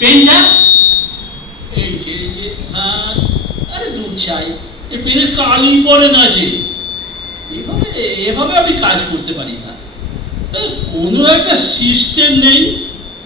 পেনটা এই যে হ্যাঁ, আরে দুধ চাই, এই পেনের কালি পড়ে না যে। এভাবে এভাবে আমি কাজ করতে পারি না, কোনো একটা সিস্টেম নেই।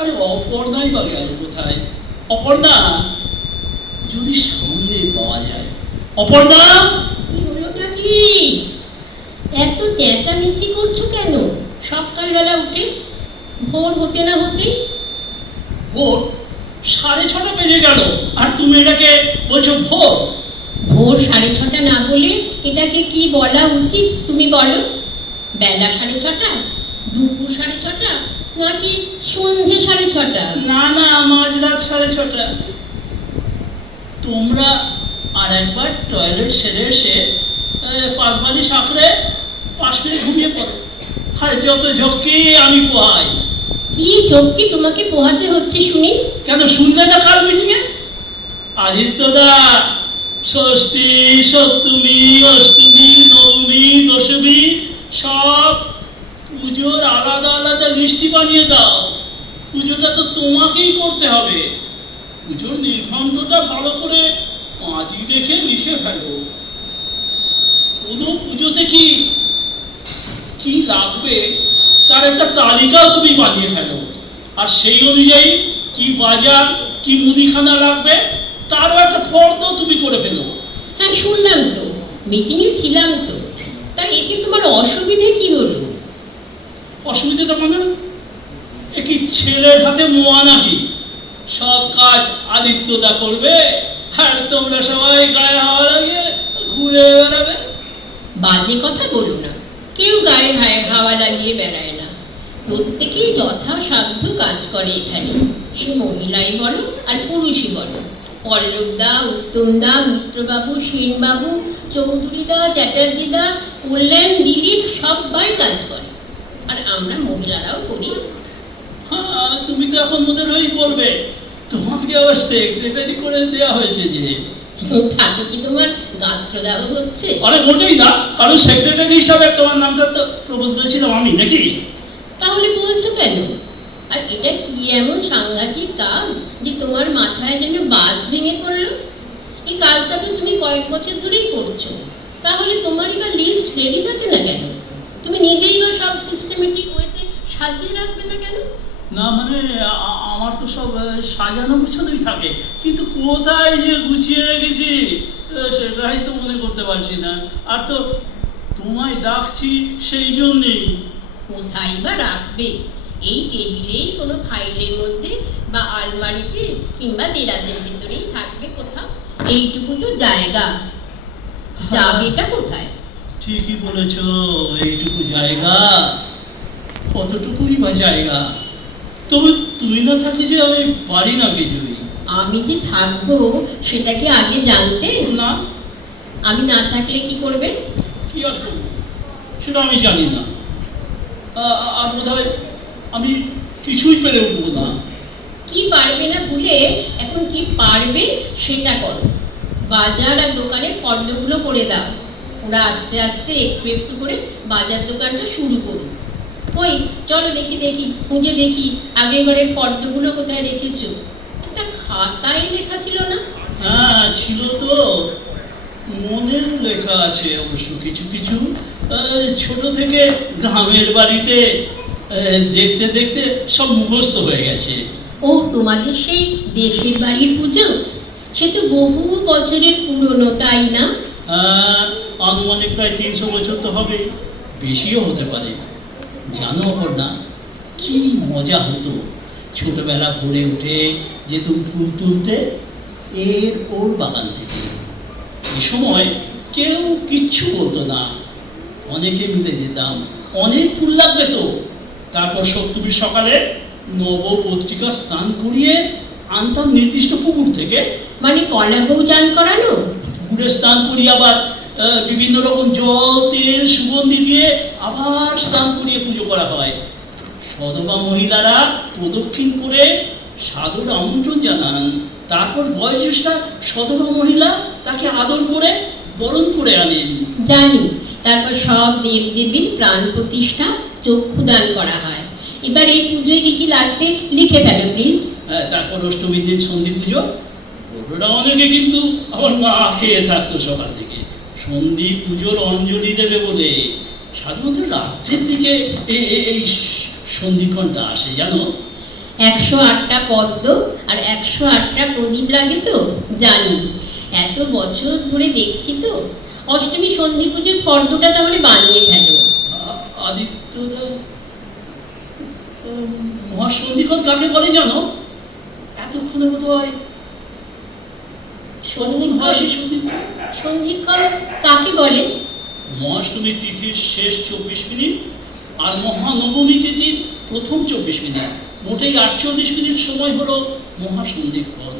আরে অপর্ণাই বা গেল কোথায়? অপর্ণা, যদি সামনে পাওয়া যায়। অপর্ণা, কি এত চেঁচামেচি করছো কেন সকালবেলা উঠে? ভোর হতে না হতেই। ভোর 6:30 বেজে গেল, আর তুমি এটাকে বলছো ভোর? ভোর 6:30 না বলে এটাকে কি বলা উচিত তুমি বলো? বেলা 6:30, দুপুর 6:30, নাকি সন্ধে 6:30? না না, মাঝরাত 6:30। তোমরা আর একবার টয়লেট সেরে এসে 5 বালিশ আঁকড়ে 5 মিনিট ঘুমিয়ে পড়ো। আরে যত ঝক্কি আমি পোহাই। কি ঝক্কি তোমাকে পোহাতে হচ্ছে শুনি? কেন শুনলে না কাল মিটিংয়ে? আদিত্যদা ষষ্ঠী, সপ্তমী, অষ্টমী, নবমী, দশমী সব পুজোর আলাদা আলাদা লিস্টি বানিয়ে দাও। পুজোটা তো তোমাকেই করতে হবে। পুজোর নির্ঘণ্টটা ভালো করে পাঁচি দেখে লিখে ফেলো। কোনো পুজোতে কি কি লাগবে তার একটা তালিকাও তুমি বানিয়ে ফেলো, আর সেই অনুযায়ী কি বাজার কি মুদিখানা লাগবে তারও একটা ফর্দ তুমি করে ফেলো। হ্যাঁ শুনলাম তো, মিটিংয়ে ছিলাম তো, তাই এতে তোমার অসুবিধে কি হলো? অসুবিধাটা মানে এ কি ছেলের হাতে মোয়া নাকি? সব কাজ আদিত্যদা করবে আর তোমরা সবাই গায়ে হাওয়া লাগিয়ে ঘুরে বেড়াবে। বাজে কথা বলো না, কেউ গায়ে হাওয়া লাগিয়ে বেড়ায় না। প্রত্যেকেই যথাসাধ্য কাজ করে এখানে, সে মহিলাই বলো আর পুরুষই বলো। পল্লবদা, উত্তমদা, মিত্রবাবু, সেনবাবু, চৌধুরীদা, চ্যাটার্জিদা, কল্যাণ, দিলীপ সবাই কাজ করে, আর আমরা মহিলারাও করি। হ্যাঁ, তুমি তো এখন ওদের হয়েই বলবে। তোমাকে আবার সেক্রেটারি করে দেওয়া হয়েছে যে। তাতে কি তোমার গাত্রদাহ হচ্ছে? আরে মোটেই না, কারণ সেক্রেটারি হিসাবে তোমার নামটা তো প্রপোজ করেছিলাম আমি, নাকি? তাহলে বলছো কেন? আর এটা কি এমন সাংঘাতিক কাজ যে তোমার মাথায় যেন বাজ ভেঙে পড়লো? এই কাজটা তো তুমি কয়েক বছর ধরেই করছো, তাহলে তোমার এবার লিস্ট রেডি থাকে না কেন? তুমি নিজেই বা সব সিস্টেমেটিক ওয়েতে সাজিয়ে রাখবে না কেন? না মানে আমার তো সব সাজানো গুছানোই থাকে, কিন্তু কোথায় যে গুছিয়ে রেখেছি সেটাই তো মনে করতে পারছি না। আর তো তোমায় ডাকছি সেই জন্যেই। কোথায় বা রাখবে? এই টেবিলেই কোনো ফাইলের মধ্যে বা আলমারিতে কিংবা দেরাজের ভিতরেই থাকবে কোথাও। এইটুকু তো জায়গা, যাবেটা কোথায়? ঠিকই বলেছ, এইটুকু জায়গা, কতটুকুই বা জায়গা। তবে তুমি না থাকলে যে আমি পারি না কিছুই। আমি যে থাকবো সেটা কি আগে জানতে? না। আমি না থাকলে কি করবে? কি আর করবো সেটা আমি জানি না, আর বোধহয় আমি কিছুই পেরে উঠবো না। কি পারবে না ভুলে এখন কি পারবে সেটা করো। বাজার আর দোকানের ফর্দগুলো করে দাও, ওরা আস্তে আস্তে একটু একটু করে বাজার দোকানটা শুরু করুন। ওই চলো দেখি দেখি, খুঁজে দেখি আগের বারের ফর্দগুলো কোথায় রেখেছো। একটা খাতায় লেখা ছিল না? হ্যাঁ ছিল তো, মনে লেখা আছে অবশ্য কিছু কিছু। ছোট থেকে গ্রামের বাড়িতে দেখতে দেখতে সব মুখস্থ হয়ে গেছে। ও তোমাদের সেই দেশের বাড়ির পুজো, সে তো বহু বছরের পুরনো, তাই না? আনুমানিক প্রায় 300 বছর তো হবে, বেশিও হতে পারে। জানো না কি মজা হতো ছোটবেলা ভোরে উঠে যেতুম ফুল তুলতে ওর বাগান থেকে। এ সময় কেউ কিচ্ছু বলতো না, অনেকে মিলে যেতাম। অনেক ফুল লাগবে তো। তারপর সপ্তমীর সকালে নব পত্রিকা স্নান করিয়ে আনতাম নির্দিষ্ট পুকুর থেকে। মানে কলা বউ চান করানো? পুকুরে স্নান করিয়ে আবার বিভিন্ন রকম জল তেল সুগন্ধি দিয়ে আবার স্নান করিয়ে পুজো করা হয়। সধবা মহিলারা প্রদক্ষিণ করে সাদর আমন্ত্রণ জানান। তারপর বয়োজ্যেষ্ঠা সধবা মহিলা তাকে আদর করে বরণ করে আনেন। জানি। তারপর সব দেব দেবীর প্রাণ প্রতিষ্ঠা, চক্ষুদান করা হয়। এবার এই পুজোয় কি কি লাগবে লিখে ফেলো প্লিজ। তারপর অষ্টমীর দিন সন্ধি পুজো। ওরা অনেকে কিন্তু আমার মা খেয়ে থাকতো সকাল থেকে সন্ধি পুজোর অঞ্জলি দেবে বলে। সাধারণত রাত্রের দিকে এই সন্ধিক্ষণটা আসে জানো। 108টা পদ্ম আর 108টা প্রদীপ লাগে তো জানি, এত বছর ধরে দেখছি তো। অষ্টমী সন্ধি পুজোর ফর্দটা তাহলে বানিয়ে ফেলো। আদিত্যদা, মহাসন্ধিক্ষণ কাকে বলে জানো? এতক্ষণে বোধ হয় সন্ধিক্ষণ কাকে বলে? মহাষ্টমী তিথির শেষ 24 মিনিট আর মহানবমী তিথির প্রথম 24 মিনিট, মোটেই 48 মিনিট সময় হলো মহাসন্ধিক্ষণ।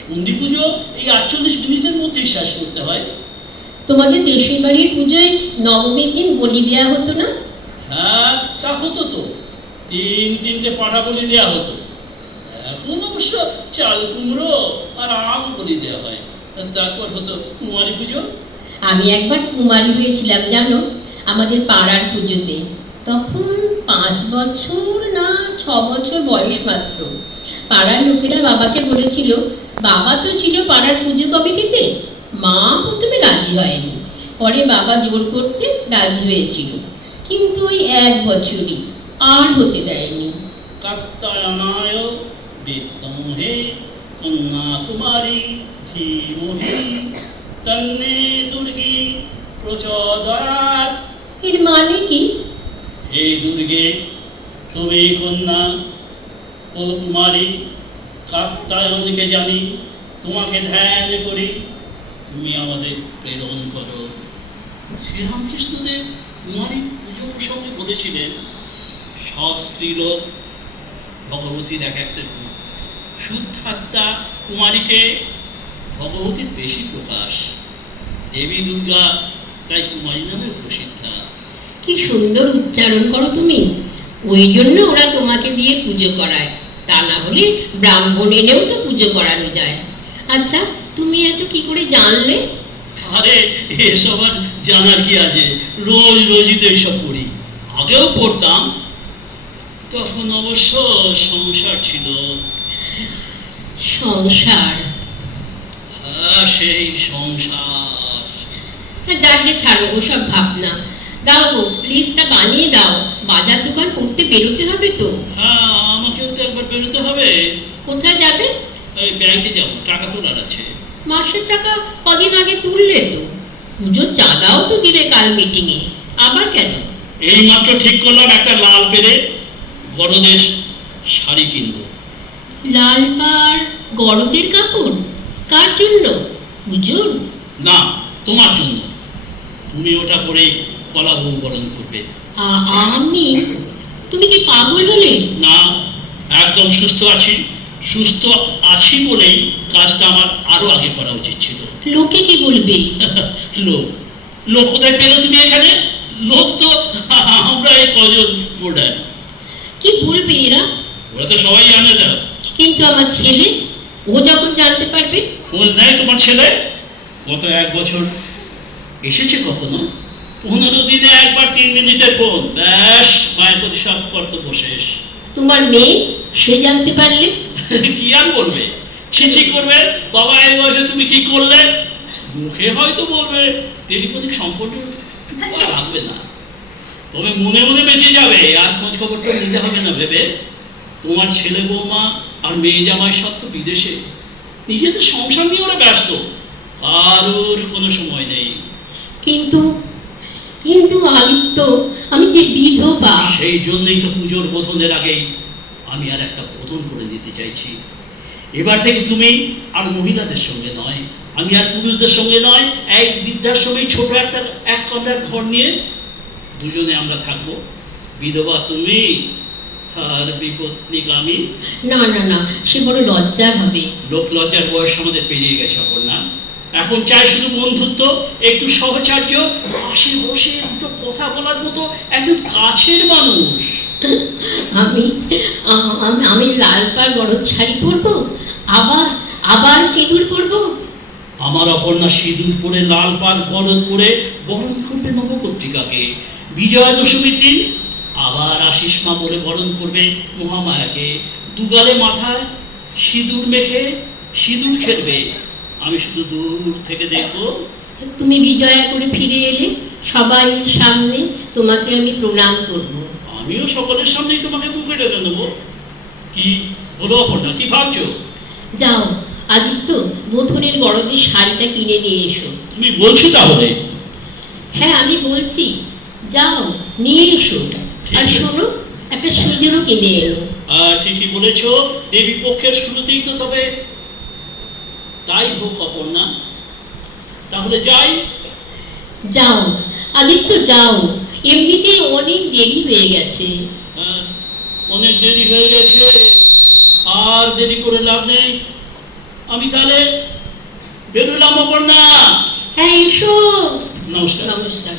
সন্ধি পুজো এই 48 মিনিটের মধ্যেই শেষ করতে হয়। তোমাদের দেশের বাড়ির পুজোয় নবমীর দিন বলি দেওয়া হতো না? হ্যাঁ, তা হতো তো। 3 পাঠা বলি দেওয়া হতো। এখন অবশ্য চাল কুমড়ো আর আম বলি দেওয়া হয়। তারপর হতো কুমারী পুজো। আমি একবার কুমারী হয়েছিলাম জানো, আমাদের পাড়ার পুজোতে। তখন 5 বছর না 6 বছর বয়স মাত্র। পাড়ার লোকেরা বাবাকে বলেছিল, বাবা তো ছিল পাড়ার পুজো কমিটিতে। মা প্রথমে রাজি হয়নি, পরে বাবা জোর করতে রাজি হয়েছিল, কিন্তু ওই 1 বছরই, আর হতে দেয়নি। কাত্তায়নায় বিদ্মহে কন্যাকুমারী ধীমহি তন্নে দুর্গী প্রচোদয়াৎ। এর মানে কি? হে দুর্গে, তুমি কন্যা ও কুমারী, কাত্তায়নকে জানি, তোমাকে ধ্যান করি, তুমি আমাদের প্রেরণ করো। শ্রীরামকৃষ্ণদেব কুমারী পুজো প্রসঙ্গে বলেছিলেন, সব স্ত্রীলোক ভগবতীর এক একটা রূপ। শুদ্ধাত্মা কুমারীকে ভগবতীর বেশি প্রকাশ। দেবী দুর্গা তাই কুমারী নামে প্রসিদ্ধা। কি সুন্দর উচ্চারণ করো তুমি। ওই জন্য ওরা তোমাকে দিয়ে পুজো করায়, তা না হলে ব্রাহ্মণ এনেও তো পুজো করানো যায়। আচ্ছা, তুমি এত কি করে জানলে? আরে এসব আর জানার কি আছে, রোজ রোজই তো এইসব পড়ি। আগেও পড়তাম, তখন অবশ্য সংসার ছিল। সংসার? হ্যাঁ, সেই সংসার। যাকে ছাড়ো ওসব ভাবনা। দাও গো, লিস্টটা বানিয়ে দাও, বাজার দোকান করতে বেরোতে হবে তো। হ্যাঁ, আমাকেও তো একবার বেরোতে হবে। কোথায় যাবে? ওই ব্যাংকে যাবো, টাকা তোলার আছে। মাসের টাকা কদিন আগে তুললে তো। পুজোর চাঁদাও তো দিলে কাল মিটিংয়ে, আবার কেন? এই মাত্র ঠিক করলাম একটা লাল পেরে গরদের শাড়ি কিনবো। লাল পাড় গরদের কাপড়? কার জন্য? পুজোর? না, তোমার জন্য। তুমি ওটা পরে কলা বউ বরণ করবে। আমি? তুমি কি পাগল হলে? না, একদম সুস্থ আছি। সুস্থ আছি বলেই কাজটা আমার আরো আগে করা উচিত ছিল। লোকে কি বলবে? লোক কোথায় পেলে তুমি এখানে? লোক তো আমরা এই কজন বোর্ডার। কি বলবে এরা? ওরা তো সবাই জানে না। কিন্তু আমার ছেলে, ও যখন জানতে পারবে? খোঁজ নেয় তোমার ছেলে? গত 1 বছর এসেছে কখনো? 15 দিনে একবার 3 মিনিটের ফোন, ব্যাস মায়ের প্রতি সব কর্তব্য শেষ। তোমার মেয়ে, সে জানতে পারলে? কি আর বলবে? ছিছি করবে, বাবা এই বয়সে তুমি কি করলে। মুখে হয়তো বলবে, টেলিফোনিক সম্পর্ক রাখবে না, তবে মনে মনে বেঁচে যাবে। আর খোঁজ খবর তো নিতে হবে না ভেবে। তোমার ছেলে বৌমা আর মেয়ে জামাই সব তো বিদেশে, নিজেদের সংসার নিয়ে ওরা ব্যস্ত, কারোর কোনো সময় নেই। কিন্তু কিন্তু আদিত্য, আমি যে বিধবা। সেই জন্যই তো পুজোর বোধনের আগেই আমি আর একটা বোধন করে দিতে চাইছি। এবার থেকে তুমি আর মহিলাদের সঙ্গে নয়, আমি আর পুরুষদের সঙ্গে নয়, এক বৃদ্ধাশ্রমে ছোট একটা 1 কামরার ঘর নিয়ে দুজনে আমরা থাকবো। বিধবা তুমি আর বিপত্নিক আমি। না না না, সে বড় লজ্জার হবে। লোক লজ্জার বয়স আমাদের পেরিয়ে গেছে না। এখন চাই শুধু বন্ধুত্ব, একটু সহচর্য, পাশে বসে দুটো কথা বলার মতো একজন কাছের মানুষ। আমি আমি লাল পাড় গরদ শাড়ি পরবো, আবার আবার সিঁদুর পরবো। আমার অপর্ণা সিঁদুর পরে লাল পাড় গরদ পরে বরণ করবে নবপত্রিকাকে। বিজয়া দশমীর দিন আবার আশিস মা বলে বরণ করবে মহামায়াকে। দুগালে মাথায় সিঁদুর মেখে সিঁদুর খেলবে, আমি শুধু দূর থেকে দেখবো। তুমি বিজয়া করে ফিরে এলে, সবাই সামনে তোমাকে আমি প্রণাম করব। আমিও সকলের সামনেই তোমাকে বুকে টেনে নেবো। কি বলো অপর্ণা, কি ভাবছো? যাও আদিত্য, বোধনের গরজের শাড়িটা কিনে নিয়ে এসো। তুমি বলছো তাহলে? হ্যাঁ আমি বলছি, যাও নিয়ে এসো। আর শোনো, একটা সিঁদুরও কিনে এলো। ঠিকই বলেছ, দেবী পক্ষের শুরুতেই তো তবে। তাই হোক অপর্ণা, তাহলে যাই। যাও আদিত্য যাও, এমনিতেই অনেক দেরি হয়ে গেছে। অনেক দেরি হয়ে গেছে, আর দেরি করে লাভ নেই। আমি তাহলে বেরোলাম অপর্ণা। হ্যাঁ এসো। নমস্কার। নমস্কার।